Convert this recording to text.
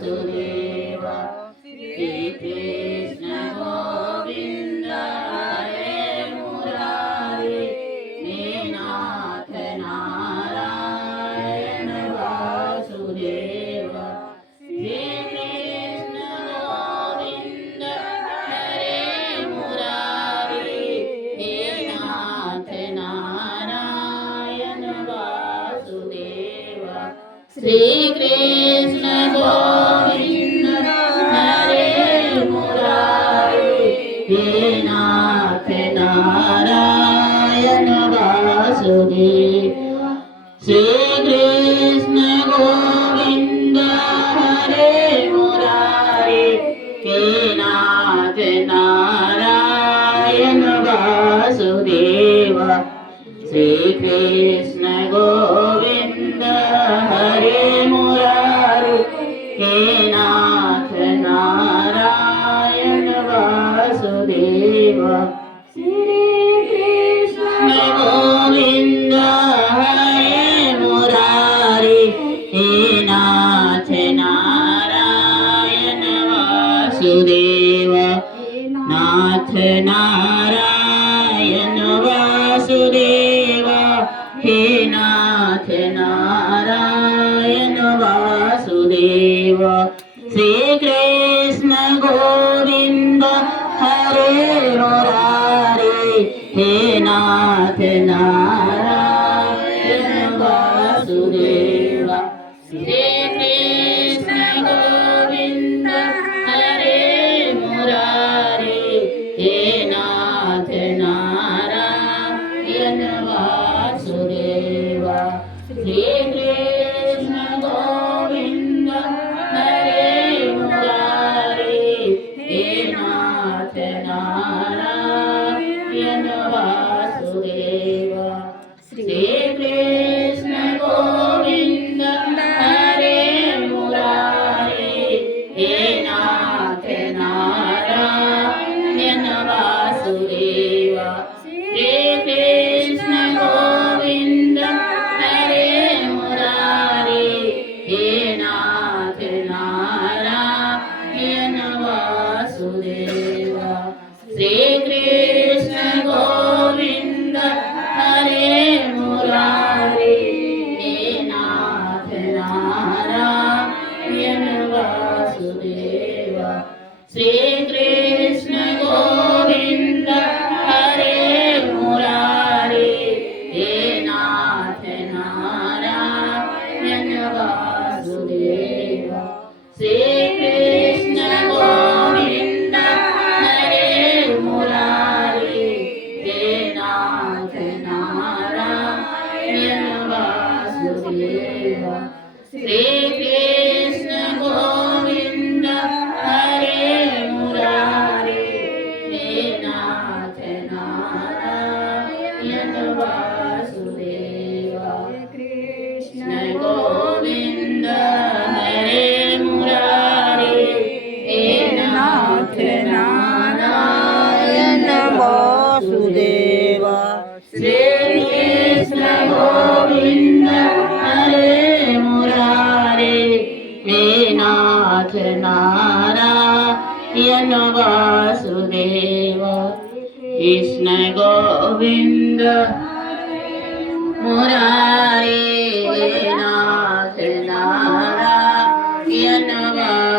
Vasudev Shri Krishna Govind हरे Murari हे नाथ Narayan Vasudev Shri Krishna Govind हरे Murari हे नाथ Narayan Vasudev Shri Krishna Govind हरे Murari हे नाथ Narayan Vasudev Shri Krishna Govind हरे Murari हे नाथ Narayan Vasudev Shri Krishna Govind हरे Murari हे नाथ Narayan Vasudev Shri Krishna Govind हरे Murari हे नाथ Narayan Vasudev नाथ Narayan Vasudev हे नाथ Narayan Vasudev Shri Krishna Govind हरे Murari हे नाथ Narayan Vasudev Shri Krishna Govind हरे Murari हे नाथ Narayan Vasudev Shri Krishna Govind हरे Murari हे नाथ Narayan Vasudev Shri Krishna Govind हरे Murari हे नाथ Narayan Vasudev Shri Krishna Govind हरे Murari हे नाथ Narayan Vasudev Shri Krishna Govind हरे Murari हे नाथ Narayan Vasudev Shri Krishna Govind हरे Murari हे नाथ Narayan Vasudev Shri Krishna Govind हरे Murari हे नाथ Narayan Vasudev Shri Krishna Govind हरे Murari हे नाथ Narayan Vasudev Krishna Govind हरे Murari हे नाथ Narayan Vasudev Shri Krishna Govind हरे Murari हे नाथ Narayan Vasudev Krishna Govind Murari हे नाथ Narayan